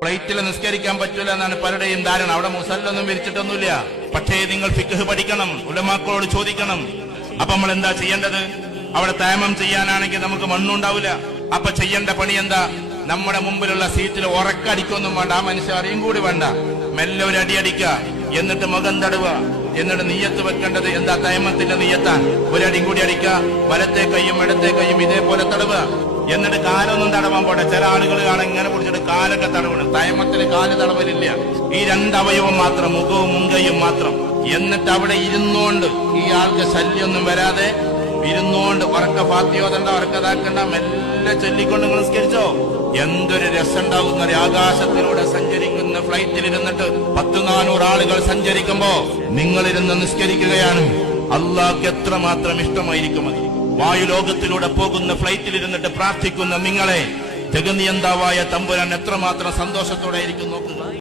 ഫ്ലൈറ്റിൽ നിസ്കരിക്കാൻ പറ്റൂല എന്നാണ് പലരുടെയും ധാരണ. അവിടെ മുസല്ലൊന്നും വിരിച്ചിട്ടൊന്നുമില്ല. പക്ഷേ നിങ്ങൾ ഫിഖ് പഠിക്കണം, ഉലമാക്കളോട് ചോദിക്കണം. അപ്പൊ നമ്മൾ എന്താ ചെയ്യേണ്ടത്? അവിടെ തയമ്മം ചെയ്യാനാണെങ്കിൽ നമുക്ക് മണ്ണുണ്ടാവില്ല. അപ്പൊ ചെയ്യേണ്ട പണി എന്താ? നമ്മുടെ മുമ്പിലുള്ള സീറ്റിൽ ഉറക്കടിക്കൊന്നും വേണ്ട, ആ മനുഷ്യൻ അറിയും കൂടി വേണ്ട, മെല്ലെ ഒരു അടി അടിക്കുക, എന്നിട്ട് മുഖം തടവുക, എന്നിട്ട് നീയത്ത് വെക്കേണ്ടത് എന്താ? തയമ്മത്തിന്റെ നീയത്താൻ ഒരടിയും കൂടി അടിക്കുക, വലത്തെ കൈയും ഇടത്തെ കൈയും ഇതേപോലെ തടവുക. എന്നിട്ട് കാലൊന്നും തടവാൻ പോട്ടെ, ചില ആളുകൾ കാണാൻ ഇങ്ങനെ പിടിച്ചിട്ട് കാലൊക്കെ തടവണം. തയമ്മത്തിന് കാല് തടവലില്ല, ഈ രണ്ടവയവം മാത്രം, മുഖവും മുൻകൈയും മാത്രം. എന്നിട്ട് അവിടെ ഇരുന്നോണ്ട്, ഈ ആൾക്ക് ശല്യമൊന്നും വരാതെ ഇരുന്നോണ്ട് ഉറക്ക ഫാത്തിയോതണ്ട, ഉറക്കതാക്കണ്ട, മെല്ലെ ചൊല്ലിക്കൊണ്ട് നിങ്ങൾ നിസ്കരിച്ചോ. എന്തൊരു രസമുണ്ടാകുന്ന ആകാശത്തിലൂടെ സഞ്ചരിക്കുന്ന ഫ്ലൈറ്റിൽ ഇരുന്നിട്ട് 100-400 ആളുകൾ സഞ്ചരിക്കുമ്പോ നിങ്ങളിരുന്ന് നിസ്കരിക്കുകയാണ്. അള്ളാഹ്ക്ക് എത്രമാത്രം ഇഷ്ടമായിരിക്കും അത്. വായുലോകത്തിലൂടെ പോകുന്ന ഫ്ലൈറ്റിൽ ഇരുന്നിട്ട് പ്രാർത്ഥിക്കുന്ന നിങ്ങളെ ജഗനിയന്താവായ തമ്പുരാൻ എത്രമാത്രം സന്തോഷത്തോടെ ആയിരിക്കും നോക്കുക.